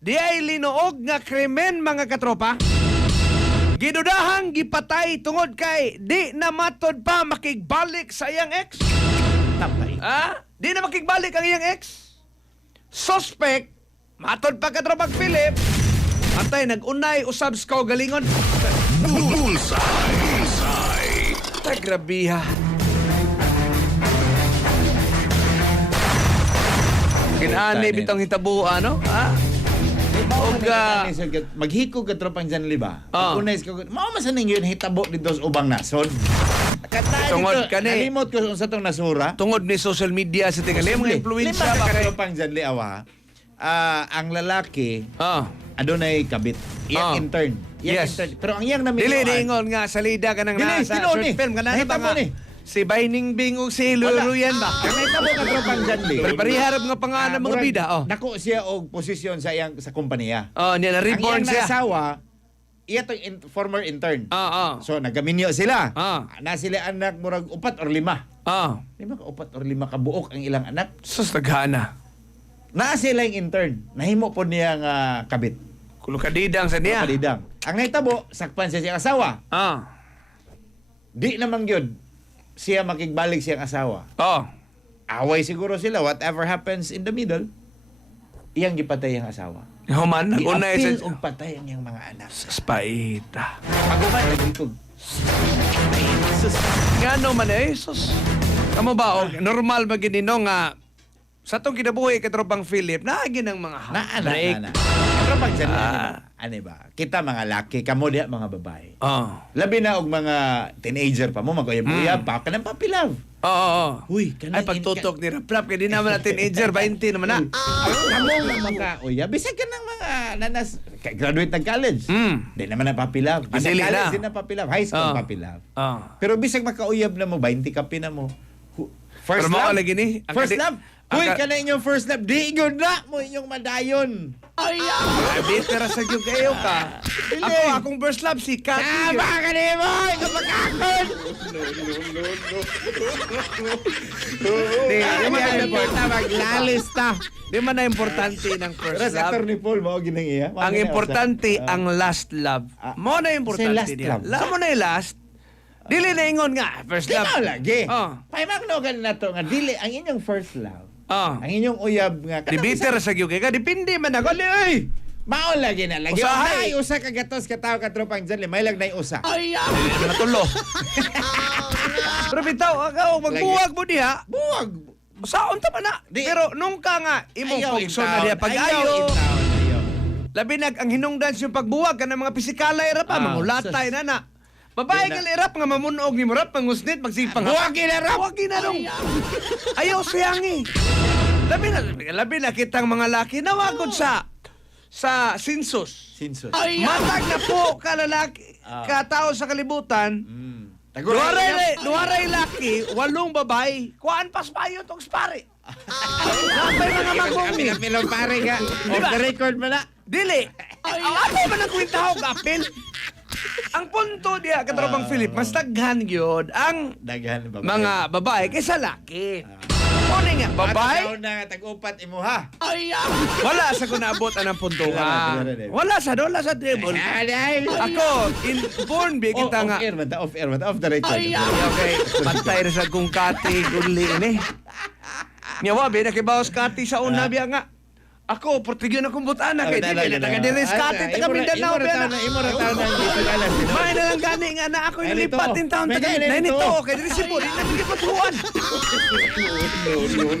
di ay linuog nga krimen mga katropa. Gidudahang gipatay tungod kay di na matod pa makigbalik sa iyang ex. Tapay. Di na makigbalik ang iyang ex. Suspect, matod pa katropang Philip, atay nag-unay usab sa kaugalingon. Bullseye. Tagrabiha. Kinani bitong hitabo ano? Maghikog ka tropang dyan, liba. Oh. Unay, maamasanin yun hitabo dito sa ubang nasod. Tungod ka ni. Nalimot ko sa itong nasura. Tungod ni social media sa tingali mga influensya Lima ba ka kay? tropang dyan, liawa. Ang lalaki, Oh. adunay kabit. Iyang Oh. intern. Yes. Intern. Pero ang iyang naminuan. Dili niingon nga salida ka ng Dili, nasa sino short ni? film ka na Nahitabo ni. si Baining Bing o si Luluyan ba? Ang nahitabo ka tropang dyan, li. Pariharap nga pangalan mga bida. Oh. Nako siya og posisyon sa iyang sa kumpanya. Oh, niya na Ang reborn iyang siya. nasawa, iya to former intern. Oh. So nagaminyo sila. Na sila anak murag 4 or 5. Oh. 5 ka 4 or 5 ka buok ang ilang anak. Sus naghana. Naa sila yung intern. Nahimo po niya nga kabit. Kulukadidang sa niya. Kalidang. Ang nahitabo, sakpan siya siyang asawa. Ah. Di naman yun, siya makigbalik siyang asawa. Oh. Away siguro sila. Whatever happens in the middle, iyang gipatay ang asawa. Human nagunay Gi-appeal sa og patay ang iyang mga anak. spaita. Pagumay, naglikog. Ngano man sus. Kamo ba og normal ba ginino nga sa tong kinabuhi katropang Philip naagi ng mga break. Na. Pero pag dyan, ano ba? Kita mga laki, kamo diya mga babae. Oh. Labi na og mga teenager pa mo, mag-uyab-uyab pa, kanang papilav. Oo. Uy, Ay, pagtutok ni Raplap, kaya di naman na teenager, 20 naman na. Kamo ng mga uyab. Bisag ka ng mga nanas, graduate ng college. Mm. Di naman na papilav. Bisag Dili college, na. di na papilav. High school papilav. Pero bisag makauyab na mo, 20 kapi na mo. First Pero mao love? lagi ni. First love? Uy, ka na inyong first love. Di igod na mo inyong madayon. Ay, pero sa gyud kayo ka. Akong first love si Cathy. Tama ka ni mo! Ikaw pagkakon! Di man na Kita maglalis ta. Di man na importante ng Pero first sa actor love. ni Paul, mo ginang iya. Ang importante ang last love. Mo na importante last diya. love. Mo na yung last. Dili na ingon nga first Di love. na lagi. Oh. Paimagno ka na to nga dili ang inyong first love. Oh. Ang inyong uyab nga. Di bitter sa gyud kay ka dipindi man ako. Ay. Mao lagi na lagi. Usahay. Ay, usa ka gatos ka tao ka tropang dyan. May lag na usa. Ay, natulo. Pero bitaw, ako magbuwag mo diha. Buwag. Saon ta pa na. Pero nung ka nga imong Ayaw pugso in na diha town. pag-ayo. Ayaw. Labi nag ang hinungdan sa pagbuwag ka ng mga pisikalay ra pa, mangulatay na na. Babae Di ka lirap nga mamunog ni Murap pangusnit magsipang. Buwag kinarap. Buwag kinarong. Ayaw siyangi. Labi na kitang mga laki nawagod sa sinsus. Sinsos. Matag na po ka lalaki, ka tao sa kalibutan. Duwaray laki, 8 babae. Kuan pas payo tong spare. Napay mga magong ni. Pilong pare ka. Off the record mo na. Dili. Ano man ang kwintaho kapil? Ang punto diya katrobang Philip, mas daghan gyud ang Daghan babae. mga babae kaysa laki. Ano nga, babae? Babae na tag-upat imo ha. Wala sa kunabot anang puntuhan. Wala sa table. Ako, born bi kita nga. Off the record. Okay, pantay ra sa kung kati guli ini. Nyawa bi nakibawas kati sa una biya nga. Ako, portigyo na kumbut anak kay dili na taga diris kati taga Mindanao biya na. Imo ra taon ang gitagalan. May na lang gani nga na ako yung Ay, nito. lipat din taon taga May na nito. nito kay diri si Puri na gipatuan.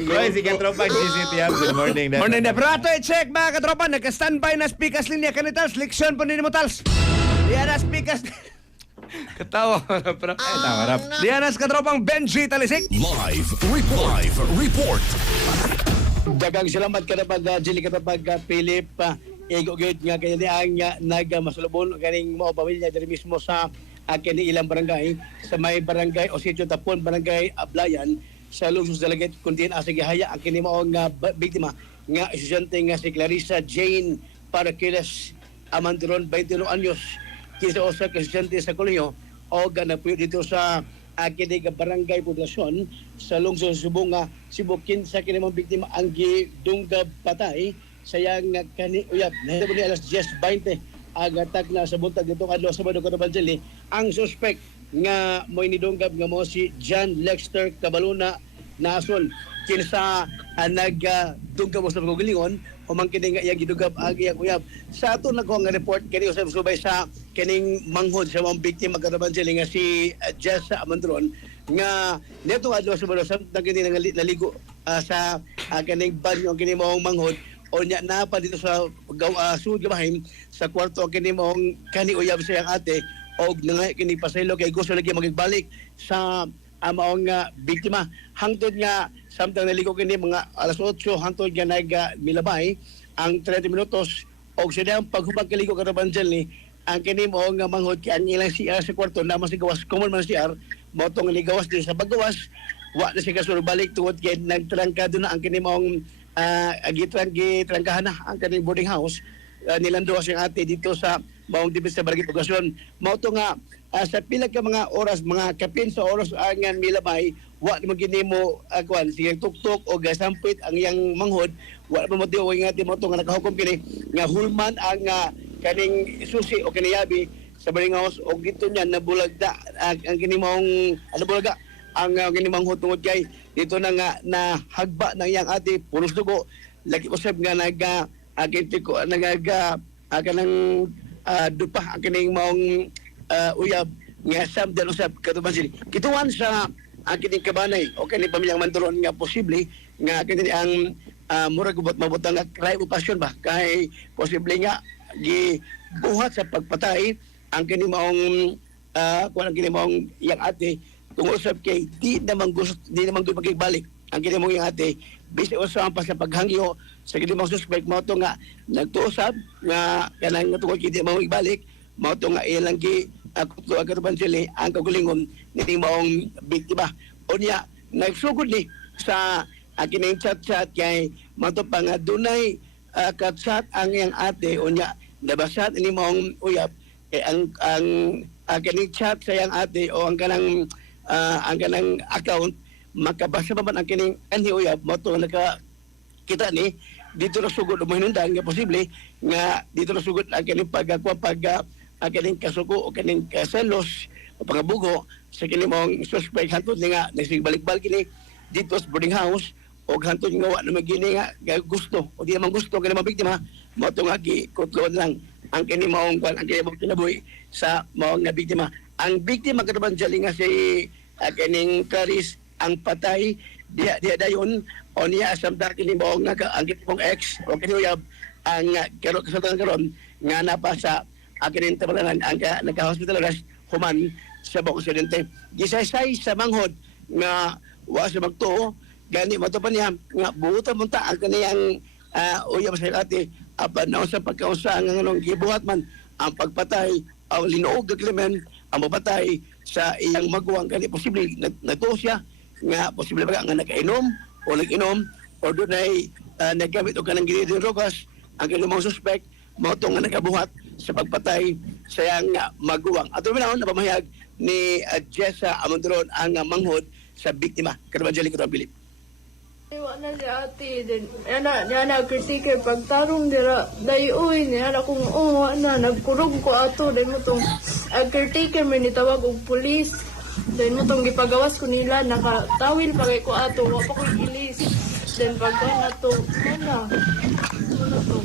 Hoy, sige tropa GCTM. Good morning. Morning na prato check mga katropa nagka-standby na speakers linya kanitals leksyon po ninyo tals. Diyan na speakers. Katawa pra. Tawarap. Diyan na katropang Benji Talisik. Live report. Dagang salamat ka na pag Jilly ka na pag Philip. Igugod nga kaya ang nagmasulubon kaning mga pamilya diri mismo sa kini ilang barangay sa may barangay o sitio Tapon barangay Ablayan sa lungsod sa Dalagit kundi asa gihaya ang kini mao nga biktima nga estudyante nga si Clarissa Jane Paraquiles Amandaron 21 anyos kinsa usa ka estudyante sa kolehiyo o ganapuyo dito sa kini nga barangay poblasyon sa lungsod sa Subo nga Cebu kinsa kini mga biktima ang gidunggab patay sayang kani uyab nahitabo ni alas 10:20 agatag na sa buntag nitong adlaw sa Badong Cotabato. Ang suspect nga mo inidunggab nga mo si John Lexter Cabaluna Nason kinsa nagdunggab sa paggulingon humang kini nga iyang gidunggab ang iyang uyab. Sa ato nagkuha nga report kini usab subay sa kining manghod sa mga biktima Cotabato nga si Jessa Amandron nga netong adlaw sa Badong samtang kini naligo sa kining banyo kini mong manghod o nya na pa dito sa sud gamahim sa kwarto kini mong kani uyab sa iyang ate og nangay kini pasaylo kay gusto lagi magigbalik sa maong biktima hangtod nga samtang naligo kini mga alas 8 hangtod nga milabay ang 30 minutos og sidang paghubag kaligo kada banjel ni ang kini mong manghod kay ang ilang CR sa kwarto na mas gawas common man CR mo tong ligawas din sa paggawas wa na siya kasulod balik tungod kay nagtrangkado na ang kini mong gitrangkahan na ang kaning boarding house nilando siyang ate dito sa maong dibis sa Barangay Pugasyon. Mao to nga sa pila ka mga oras, mga kapin sa oras ang milabay, wa naman ginimo kuan sige tuktok o gasampit ang iyang manghod, wa naman mo diyo nga mo to nga nakahukom kini nga hulman ang kaning susi o kaniyabi sa Barangay House o dito niya nabulagda ang kini maong bulaga ang ginimang tungod kay dito na nga na hagba ng iyang ate pulos dugo lagi usab nga agintiko kanang dupa ang kining maong uyab nga sam dan usab katuban sila kituan sa kining kabanay o kining pamilyang Mandoron nga posible nga kini ang murag mabutang nga crime of passion ba kay posible nga gibuhat sa pagpatay ang kining maong kuan ang kining maong iyang ate tungod sa kay di naman gusto magbalik ang kini mong ate bisi usab pa sa paghangyo sa kini mong suspect mo to nga nagtuusab nga kanang tungod kay di mo ibalik mo to nga ilang gi katuban sila ang kagulingon ni maong biktima o niya nagsugod ni sa kining chat kay mo to pa nga dunay katsat ang iyang ate o niya nabasat ni maong uyab ang kining chat sa iyang ate o ang kanang account makabasa pa man ang kining anhi uyab mo to kita ni dito na sugod mo hinundan nga posible nga dito na sugod ang kining ang kining kasuko o kining kaselos o pangabugo sa kining mong suspect hantod ni nga nasigbalik-balik kini dito sa boarding house o hantod nga wa na magini nga gusto o di naman gusto kining mga biktima mo to nga gikutloon lang ang kining mong ang kining mong kinabuhi sa mga nga biktima. Ang biktima kataban dyan nga si kining Clarice ang patay diya dayon o niya asamda kini mo nga ang kitong ex o kinuyab ang karon karon nga napa sa kining tabanan ang nagka-hospital arrest human sa Bocos Occidente. Gisaysay sa manghod nga wa sa magtuo gani mo to pa niya nga buutan mo ta ang kaniyang uyab sa ate apan na sa pagkausa nga nganong gibuhat man ang pagpatay ang linuog nga krimen ang mapatay sa iyang maguwang kani posible natuo siya nga posible ba nga nakainom o nag-inom o doon ay naggamit o kanang ginidin drogas ang kanang suspect mao to nga nakabuhat sa pagpatay sa iyang maguwang. At minahon na pamahayag ni Jessa Amandron ang manghod sa biktima. Karabanjali ko Philip. Iwa na si ate din. Yan nagkritike pagtarong dira. Dayoy niya na kung na nagkurog ko ato. Dahil mo itong kritike may nitawag og pulis. Dahil mo itong gipagawas ko nila. Nakatawil pa kay ko ato. Wapa ko ilis. Dahil pagka na to. Ano to?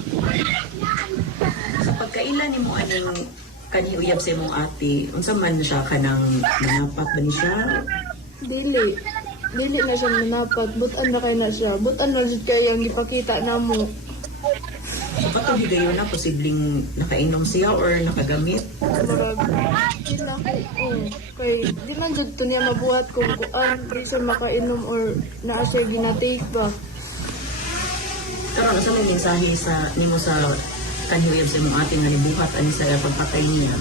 Sa pagkailan ni mo aning kaniyuyab sa imong ate, unsa man siya kanang manapat ba ni siya? Dili na siya manapat, butan na kayo na siya. Butan na siya kaya ang ipakita na mo. Patuloy gayon na posibleng nakainom siya or nakagamit? Di na ko. Kay di man jud to niya mabuhat kung kuan di siya makainom or naa siya ginatake ba. Pero ano sa may mensahe sa nimo sa kaniyuyab sa imong ate nga nibuhat ani sa pagpatay niya?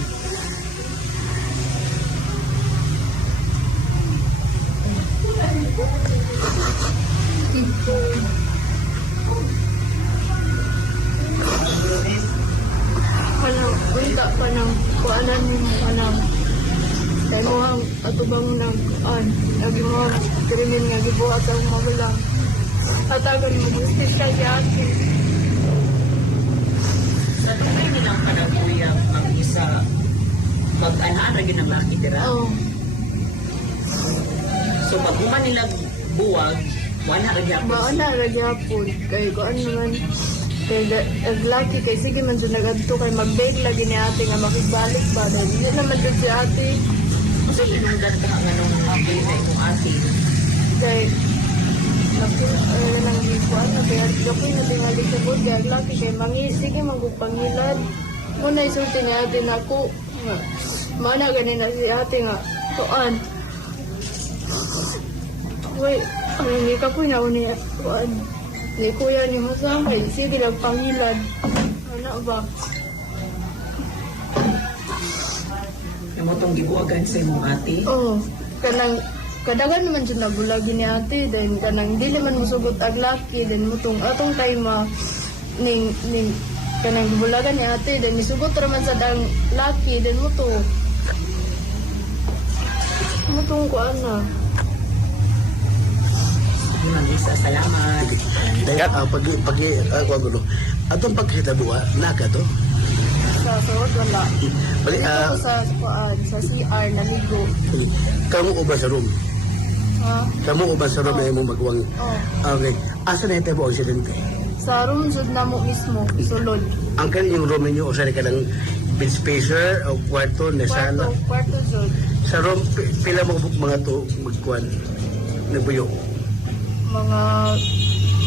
Kanang unta pa ng kuanan mo kanang kay mo ang atubang ng kuan lagi mo ang krimen nga gibuhat ang magulang. Atagan mo justis kay ate. ra gyud ang laki dira. Oh, So pag human nila buwag, wala ra gyapon. mauna ra gyapon kay kuan naman kay laki kay sige man sa nagadto kay mag-beg lagi ni ate nga makibalik ba dahil hindi naman dun si ate Kasi inungdan ka nga nung abay na imong ate. kay nang gikuan na kaya gapoy na tingali sa bod kay laki kay sige magpangilad muna isulti ni ate na ako nga mana ganina si ate nga kuan wait hindi ka po na uni kuan ni kuya ni masamay sige lang pangilad ano ba Amo tong gibuagan sa imong ate. oh kanang kadagan naman siya nabulagi ni ate then kanang dili man musugot ag laki then mutong atong time ning kanang bulagan ni ate then misugot ra man sa dang laki then mutong ko ana Ma'am Lisa, salamat. Dahil pag gulo. Atong pagkitabuha, naka to. sa suot wala Bali, dito ko sa kuan sa CR naligo kamu uba sa room. ha Kamu uba sa room na imong magwang. oh Okay. Asa na ito po ang silente? sa room jud namo mismo sulod Ang kanyang room ninyo, usa ka ng bed spacer o kwarto na sala. kwarto jud Sa room, pila mo mga to magkuhan? Nagbuyo. mga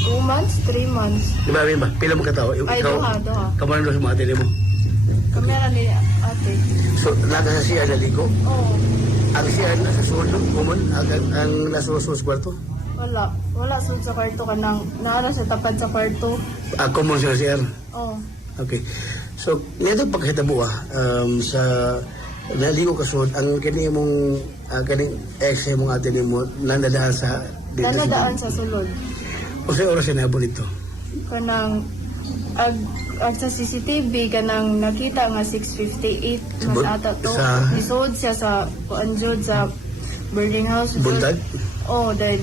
2 months 3 months Di ba, ba? Pila mo katawa? ay duha Kamano sa mga tele mo. kamera ni ate So, naka sa siya naligo. oh Ang siya nasa sulod, kumon, ang nasa sulod kwarto. Wala sud sa kwarto kanang naara sa tapad sa kwarto. Kumon siya. Oh. Okay. So, nito pagkitabuha, sa naligo kasod, ang kini mong kaning ex mong ate mo nanadaan sa Nanadaan sa sulod. O sa oras na nabon ito. Kanang ag sa CCTV kanang nakita nga 6:58 man ata to. Sa- Nisod siya sa kuan jud sa boarding house. jud. Buntag? Oh, then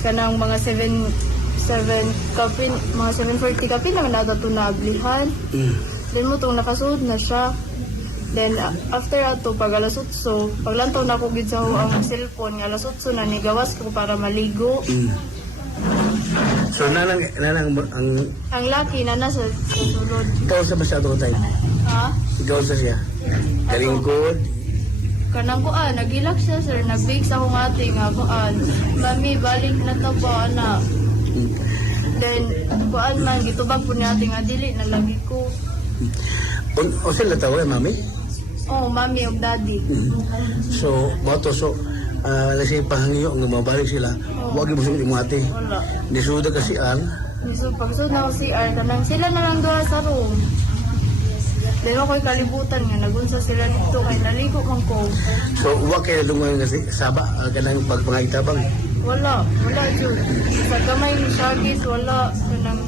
kanang mga 7 kapin, mga 7:40 kapin lang nata to naablihan. Then mo tong nakasuod na siya. Then after ato pag alas 8, paglantaw na ko gid sa ang cellphone nga alas 8 na nigawas ko para maligo. So, nanang Ang laki na nasa sulod. ikaw sa masyado time. Ha? Ikaw sa siya. Kalingkod. Kanang kuan, nagilak siya sir, nag-bake sa akong ate nga kuan. Mami, balik na to po, ana. Then, kuan man, gitubag po ni ate nga dili, nalagi ko. O sila tawa, mami? Oh, mami og daddy. So, moto, so, nasi pahangiyo, ang mabalik sila, huwag mo sa imong ate. Wala. Nisuda kasi So, pagsunod na ko si R, tanang sila na lang doon sa room. Then ako'y kalibutan nga, nagunsa sila dito, kay naligo man ko. so, huwag kayo lungan kasi saba, kanang pagpangagitabang. Wala jud. Sa gamay ni Shagis, wala. Kanang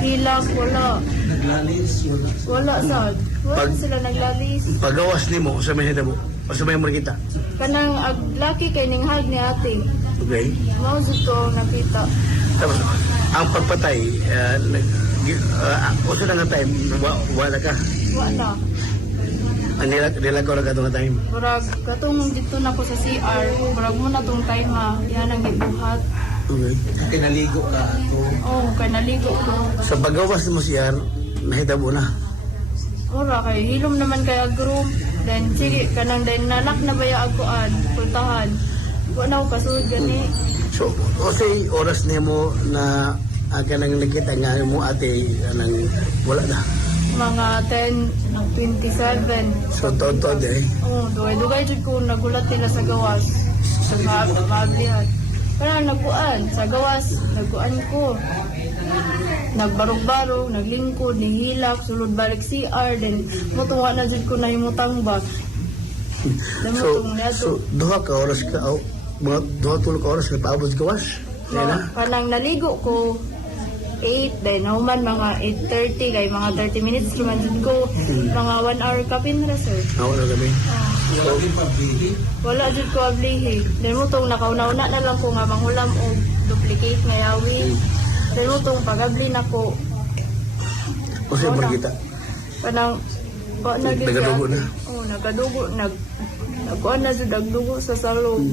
hilak, wala. Wala sad. Wala Pag- sila naglalis. Pagawas ni mo, sa may hitabo, o sa may marikita. Kanang aglaki kay ning hag ni ate. Okay? Mao jud ko nakita. Tapos, ang pagpatay, uso na nga time, wala ka. Wala. Ang nilakaw na ka itong time. Murag katong dito na ko sa CR. Murag mo na tong time ha. Yan ang gibuhat. Okay. Kinaligo ka. Oh, kay naligo ko. Sa pagawas mo siya, nahitabo na. Mura kay hilom naman kay agro. Then sige kanang then nalak na ba ya aguan, pultahan. Wa na ko kasud gani. So, o say, oras niya mo na kanang nakita nga mo ate, kanang wala na. Mga 10:27. So, tood eh. Oh, dugay jud ko nagulat nila sa gawas. Sa maglihat. Kaya nagkuan sa gawas, nagkuan ko. Nagbarog-barog, naglingkod, nihilak, sulod balik CR, then mutuwa na jud ko na himutang ba. So, duha ka oras ka, mga duha tulog ka oras ka paabot ka was. Kanang naligo ko 8, then nahuman mga 8:30 kay mga 30 minutes naman jud ko. Mga 1 hour kapin ra sir. Ako na kami. Wala jud ko ablihi. Then mutong nakauna-una na lang ko nga manghulam og duplicate nga yawi. Then mutong pagabli na ko O say, marikita. kanang Kuha na gid Nagadugo siya. na. Oo, nagadugo. Nagkuha na siya dagdugo sa salong.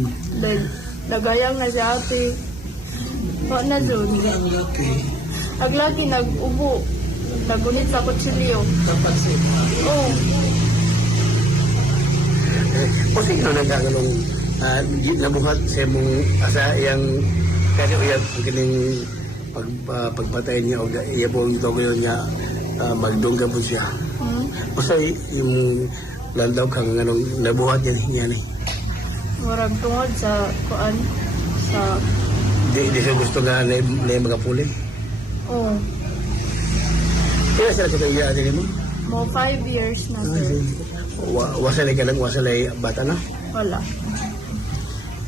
Then, nagayang na si ate. Kuha na siya. Aglaki nag-ubo. Nagunit sa kutsilyo. Oo. O sino nagkakalong nabuhat sa mong asa iyang kasi uyab kining pagpatay niya o iya po ang togo niya magdungga po siya. Basta yung landaw kang anong nabuhat niya ni. Murag tungod sa kuan sa Di siya gusto nga na mga puli. oh, Kaya sila sa iya din mo. mo 5 years na sir. Wasalay ka lang, wasalay bata na. Wala.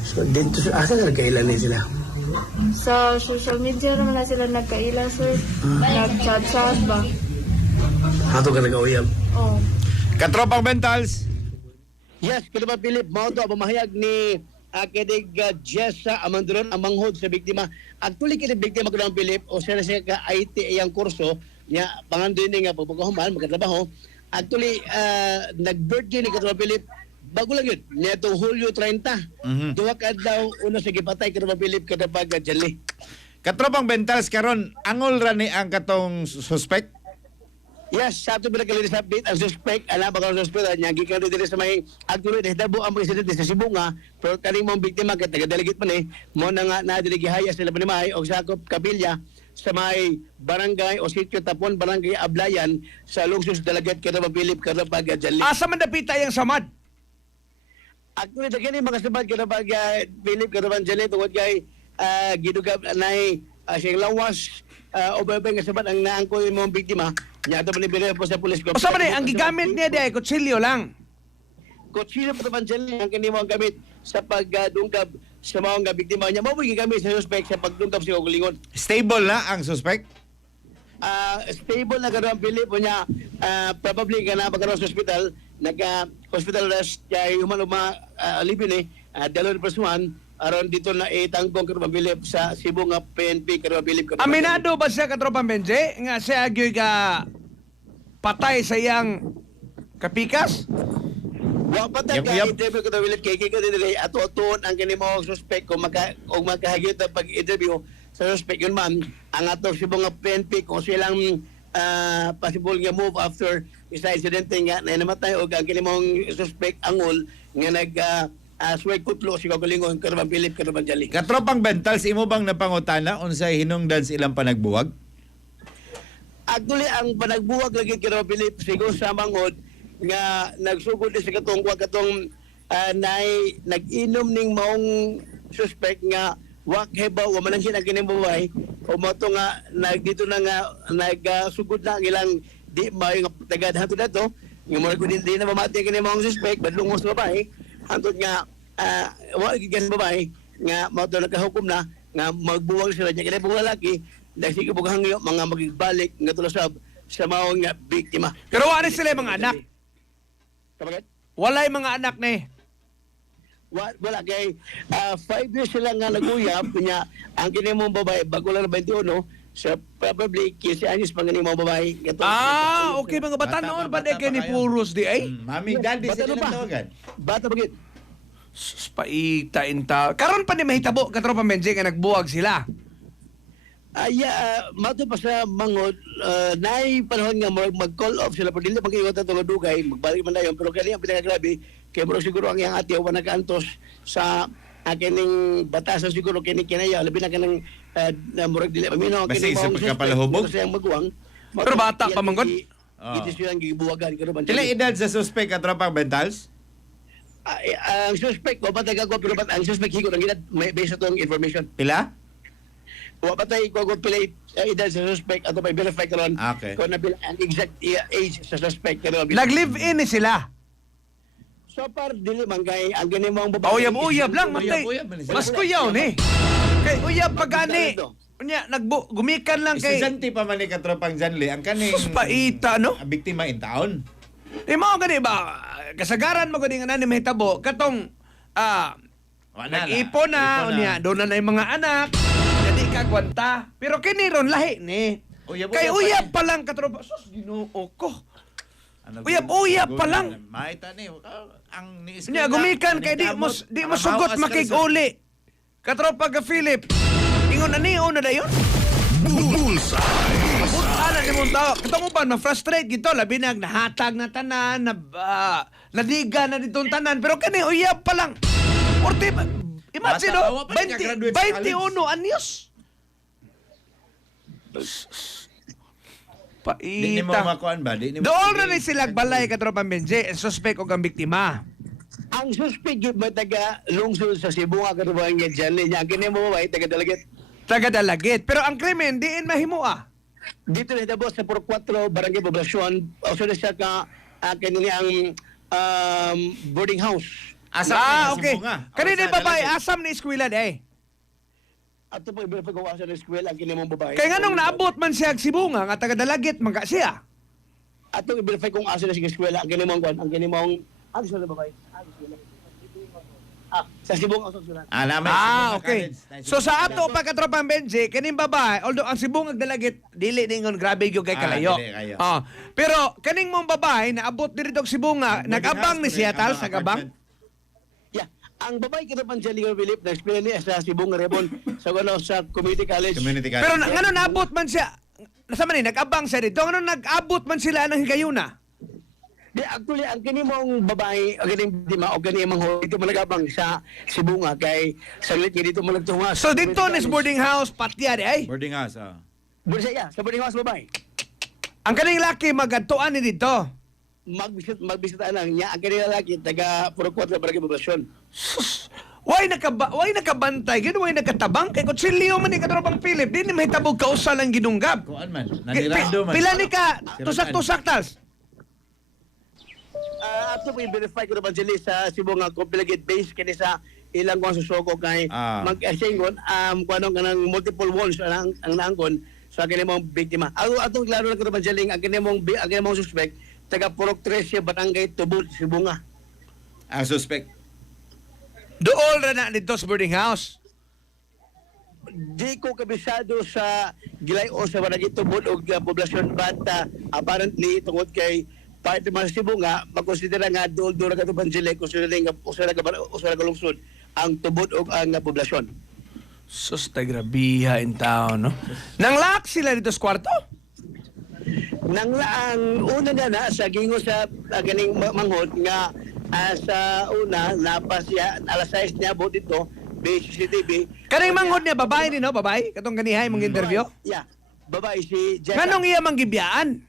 So dito asa na kailan na sila. Sa social media naman na sila nagkaila sir. Nag-chat-chat ba? Hato ka nag-uyab. Oh. Katropang Bentals. Yes, kaya ba Philip, mao to pamahayag ni Kinig Jessa Amandron ang manghod sa biktima. Actually kini biktima ko ng Philip o siya ka IT iyang kurso niya pangandoy ni nga pagpagahuman magtrabaho. Actually nag-birthday ni Katro Philip bago lang yun. Nitong Hulyo 30. Duha ka daw una sa gipatay Katro Philip kada pag Jali. Katropang Bentals karon angol ra ni ang katong suspect. Yes, sa ato pinagkalinis update, ang suspect, alam ba ka ang suspect, niya gikan din sa may actually, nahitabo ang presidente sa Cebu nga, pero kaning mong biktima, kaya taga-delegate man mo na nga nadirigihaya sila pa ni Mahay, o sa Kapilya, sa may barangay o sitio Tapon, barangay Ablayan, sa Lungsus Delegate, Karabang Philip, Karabang Jali. Asa man napita yung samad? Actually, dagyan yung mga sabad, Karabang Philip, Karabang Jali, tungkol kay gidugab na siyang lawas, o babay nga sabad ang naangko yung mga biktima, niya ito manibira po sa police. O sa man ang gigamit niya di ay kutsilyo lang. Kutsilyo po naman dyan ang kanimo ang gamit sa pagdungkab sa mga biktima niya. Mao gigamit sa suspect sa pagdungkab sa kagulingon. Stable na ang suspect. Stable na karon Philip niya probably kana pagkaroon sa hospital hospital rest kay human alipin dalawang persuan aron dito na itanggong karon Philip sa Cebu nga PNP karon Philip. Aminado ba siya Katropang Benje nga siya agyoy ka patay sa iyang kapikas? Wa patay ka Yep. interview ko Philip kay ka dinili ato-aton ang kanimo suspect kung magkahagit ang pag-interview sa suspect yun man ang atong Cebu nga PNP kung silang possible nga move after isa incidente nga na namatay o ang kanimong suspect angol nga nag sway kutlo si Kagalingon Karabang Philip Karabang Jali. Katropang Bentals imo bang napangutana unsay hinungdan sa ilang panagbuwag? Actually ang panagbuwag lagi kay Philip siguro sa mangod nga nagsugod sa katong nag-inom ning maong suspect nga wak hebaw wa man siya kining babae o mato nga dito na nga nagsugod na ang ilang di maayo nga tagad hantud dato nga mo din na mamati kini maong suspect badlungos babae hantud nga wa gigas babae nga mato nakahukom na nga magbuwag sila niya kini mga lalaki dahil sige hangyo mga magbalik nga tulasab sa maong nga biktima. Pero wala sila mga anak. Kabagat? Walay mga anak ni. Wala kay 5 years sila nga naguyab kunya ang kini mong babae bago lang na 21 sa probably 15 anyos pang kini mong babae gato. Okay mga bata Bata noon pa, ba de bata kay ni pa kayo. puros di ay? Mami daddy Bata sila pa. tawagan. Bata bagit. Sus, paita inta. Karon pa ni mahitabo Katropang Benje nga nagbuwag sila. Mato pa sa mangod naay panahon nga mag-call off sila pero dili mag-iwat ang dugay magbalik man dayon pero kani ang pinakagrabe kay mo siguro ang iyang ate wa nakaantos sa kining batasan siguro kini kinaya labi na kanang murag dili paminaw Basta isa maong pagkapalahubog? suspect, sa iyang maguwang. Pero bata pa, manggod? Ito silang gibuwagan karon man. Kailan edad sa suspect Katropang Bentals? Ang suspect wa patay ko pero ang suspect higo ang edad may based sa tong information. Pila? Wa patay ko pilay edad sa suspect ato pa verify karon Okay. kung nabil ang exact age sa suspect karon. Nag-live-in ni sila. So far dili man kay ang gani mo ang babae. Uyab-uyab lang matay. Uyab-uyab man sila. Mas kuyaw ni. Kay uyab pagani. Unya gumikan lang kay Estudyante pa man ni Katropang Janli ang kaning sus paita no. biktima in taon. Di mo gani ba kasagaran mo gani nga nani mahitabo katong nag-ipon na unya do na nay mga anak. Jadi ka kwanta. Pero kini ron lahi ni. Uyab-uyab Kay pa uyab ni. pa lang Katropa. Sus Ginoo ko. Uyab-uyab pa lang. Maita ni ang ni Nya gumikan kay di mo sugot makig-uli. Katropa ka Philip. Ingon na niyo na dayon. Bullseye. Ana ni mong tao. Katong uban ma-frustrate gito labi na nahatag na tanan, nadiga na ditong tanan pero kani uyab pa lang. Orte imagine Bata, no, awa pa rin, graduate sa 21 anyos. Di ni mo Paita. makuan ba? Di ni mo Doon na ni sila balay katropa Benji, suspect og ang biktima. Ang suspect yung taga lungsod sa Cebu nga karubahan nga dyan niya. Ang kini mo ba taga Dalagit? Taga-Dalagit. Pero ang krimen diin mahimua. Dito na dabos sa Puro 4 Barangay Poblasyon. O na siya ka kanina ang boarding house. Okay. Kanina babae asam ni eskwela day. At ito po iba pagkawasan ng eskwela ang kini mong babae. Kay nganong naabot man siya og Sibunga nga taga-Dalagit man ka siya. At ito i-verify kung asa na siya eskwela ang kini mong kwan. Ang kini mong eskwela babae. Sa Cebu ang susulan. Okay. So sa ato pa katropang Benji, kaning babae, although ang Sibunga Dalagit dili ningon grabe gyud kay kalayo. dili kayo. Pero kaning mong babae naabot diri og Sibunga, nag-abang ni siya tal sa gabang. Yeah. Ang babae kita pa siya Ligo Philip na eskwela niya sa Cebu nga rebon sa Community College. Community Pero college. ngano naabot man siya nasa man ni nag-abang siya dito. Ngano nag-abot man sila ng higayuna? Di actually ang kini mong babae, ang kini di ma o kini mong dito malagabang sa Cebu nga kay saglit nga dito malagtungas. So dito nis boarding house patya di ay. Boarding house. Bursaya, sa boarding house babae. Ang kaning laki magadtuan ni dito. Magbisita lang niya ang kini lalaki taga Puro 4 Barangay Poblasyon. Why nakabantay? Gino why nakatabang kay kutsilyo man ni katropang Philip. Di ni mahitabog kausal ang ginunggab. Kuan man. Nanirado man. Pila ni ka tusak-tusak tals. Ato po i-verify ko naman sila sa Cebu nga kung pilagit base kini sa ilang kong susoko kay mag-asingon kuanong kanang multiple walls ang naangkon sa kini mong biktima. Atong klaro lang ko naman sila ang kini mong suspect taga Purok 13 Barangay Tubod, Cebu nga. Ang suspect. Dool ra na dito sa boarding house. Di ko kabisado sa gilayo sa Barangay Tubod o poblasyon but apparently tungod kay part naman sa Cebu nga magkonsidera nga dool-dool ka tuban sila kung sila nga usara ka lungsod ang Tubod o ang poblasyon. Sus, tagrabiha in town, no? Nanglak sila dito sa kwarto? Ang una na sa gingo sa ganing manghod nga sa una napas siya alas 6 niya abot dito base CCTV. Kaning manghod niya, babae ni, no? Babae? Katong ganihay mong interview? Yeah. Babae si Jessica. Nganong iya manggibiyaan?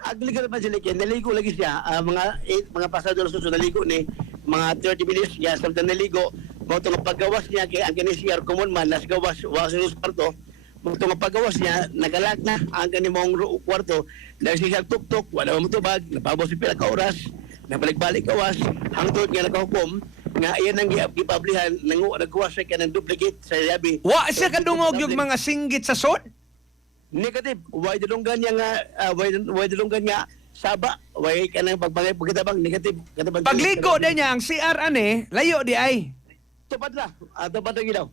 Agli ka naman sila kaya naligo lagi siya mga pasado na susunod naligo ni mga 30 minutes niya samtang naligo mo itong paggawas niya kaya ang kani CR common man nas gawas sa kwarto mo itong paggawas niya nagalag na ang kani mong kwarto dahil siya tuk-tuk wala mo tubag napabos si pila ka oras nabalik-balik gawas hangtod nga nakahukom nga iyan ang gipablihan naggawas siya ka ng duplicate sa yabi. Wa siya kadungog yung mga singgit sa sod? Negative. Why dalunggan niya nga why dalunggan nga saba. Why kanang pagpangay pagkitabang negative. Pagligo na niya ang CR ane, layo di ay. Tupad na. Tupad na gidaw.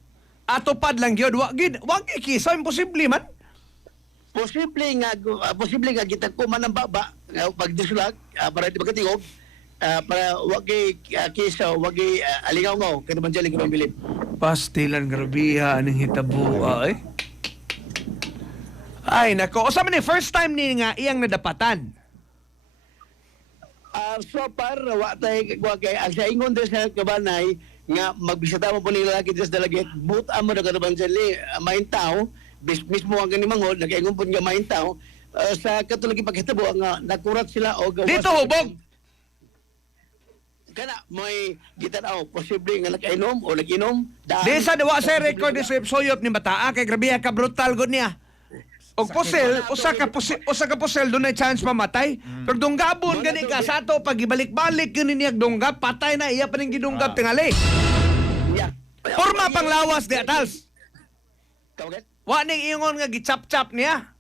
Atupad lang yun. Wag ikisa, imposible man. Posible nga kita ko man ang baba pag disulag para di magkatingog para wag kisa wag alingaw-ngaw kada man jali ko bilib. Pastilan grabiha aning hitabo ay. Ay, nako. O sa man first time ni nga iyang nadapatan. So far, kay ang sa ingon din sa kabanay nga magbisita mo po nila lagi sa Dalagit, but amo na kanaban sila main tao, mismo ang ganimangod, nag-ingon po nga main tao, sa katulagi pagkitabo nga nakurat sila o gawas. Dito hubog. Kana may gitanaw posible nga nag-inom o nag-inom. Di sa dawa sa record ni Sweep Soyop ni Bataa kay grabiha ka brutal gud niya. Og posel, usa ka posel doon na chance mamatay. Pero dunggabon gani ka sa ato pag ibalik-balik gani niya dunggab, patay na iya pa ning gidunggab tingali. Yeah. Porma pang lawas di atals. Kawagat? Wa ning ingon nga gichap-chap niya.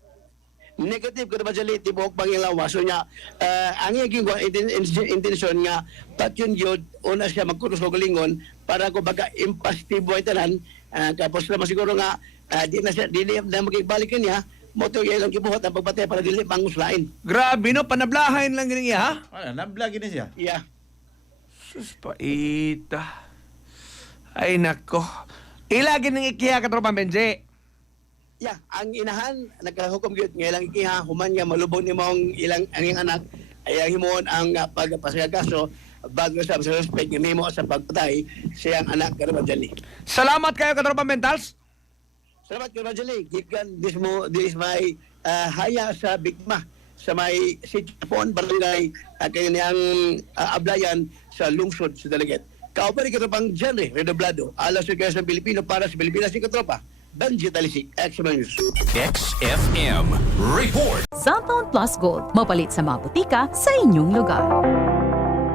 Negative ko naman sila tibok pangilawa. So niya, ang iyang intention nga, pat yun yun, una siya magkunos o galingon para ko baga impasibo ay tanan. Tapos naman siguro nga, di na magkibalik niya, mo to ilang gibuhat ang pagpatay para dili manguslain. Grabe no, panablahain lang gini ha. Nablagi na siya. Yeah. Sus paita. Ay nako. Ilagi ng ikiha ka tropa Benji. Yeah, ang inahan nakahukom gyud nga ilang ikiha human nga malubong ni mong ilang ang iyang anak ay ang himuon ang pagpasayagaso bago sa suspect nga mimo sa pagpatay siyang anak karon Jali. Salamat kayo ka tropa Mentals. Salamat kayo Jali. Gikan this may haya sa biktima sa may sitpon barangay kayo niyang ablayan sa lungsod sa Dalaget. Kaupari ka tropang Jali Redoblado alas sa kayo sa Pilipino para sa Pilipinas si katropa. Benji Talisik, XM News. XFM Report. Cellphone Plus Gold. Mapalit sa mga butika sa inyong lugar.